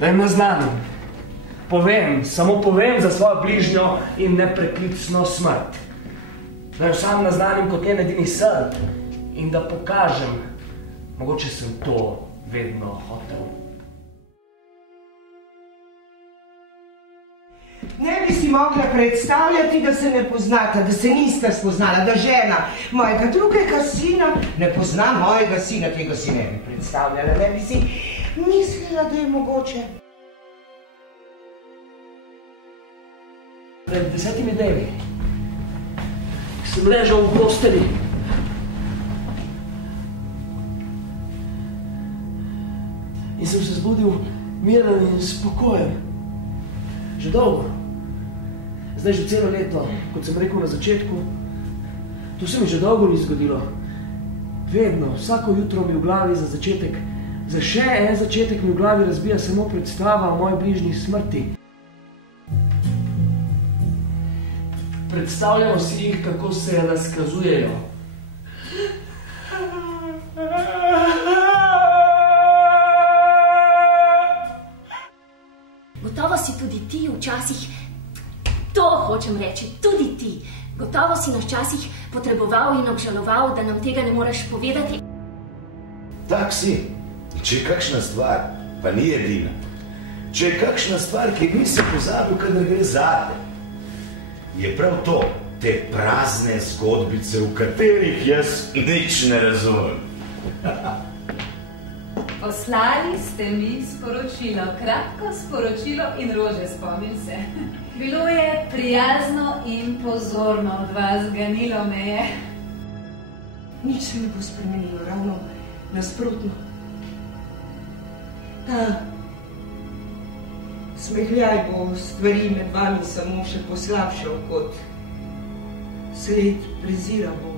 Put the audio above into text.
Da jim naznanim. Povem, samo povem za svojo bližnjo in nepreklicno smrt. Da jo sam naznanim kot njen edini sen in da pokažem, mogoče sem to vedno hotel. Ne bi si mogla predstavljati, da se ne poznata, da se nista spoznala, da žena mojega drugega sina ne pozna mojega sina, tega si ne bi predstavljala, ne bi si mislila, da je mogoče. Pred 10 dnevi sem ležal v posteli. In sem se zbudil miren in spokojen. Že dolgo. Zdaj že celo leto, kot sem rekel na začetku, to se mi že dolgo ni zgodilo. Vedno, vsako jutro mi v glavi za začetek, za še en začetek mi v glavi razbija samo predstava o moji bližnji smrti. Predstavljamo si jih, kako se razkazujejo. Gotovo si tudi ti včasih, to hočem reči, tudi ti, gotovo si nas včasih potreboval in obžaloval, da nam tega ne moreš povedati. Tak si. Če je kakšna stvar, pa ni edina. Če je kakšna stvar, ki nisi pozabil, kadar gre zate, je prav to, te prazne zgodbice, v katerih jaz nič ne razumem. Poslali ste mi sporočilo, kratko sporočilo in rože, spomnim se. Bilo je prijazno in pozorno od vas, ganilo me je. Nič se ne bo spremenilo, ravno nasprotno. Smehljaj bo stvari med vami samo še poslabšal, kot sled prezira bo